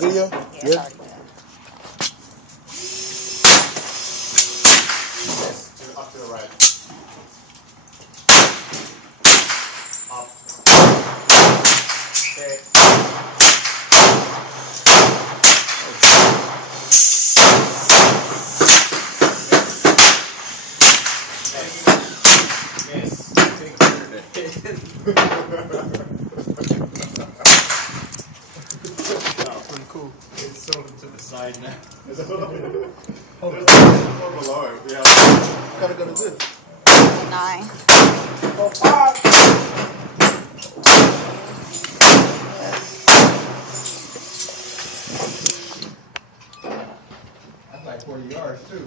video? Yeah. Yeah. Yes, up to the right. Up. Okay. Miss. Take care of Pretty cool. It's sort of to the side now. Hold on. There's more below it. Yeah. Gotta go to this. 9. Oh, 5. That's like 40 yards too.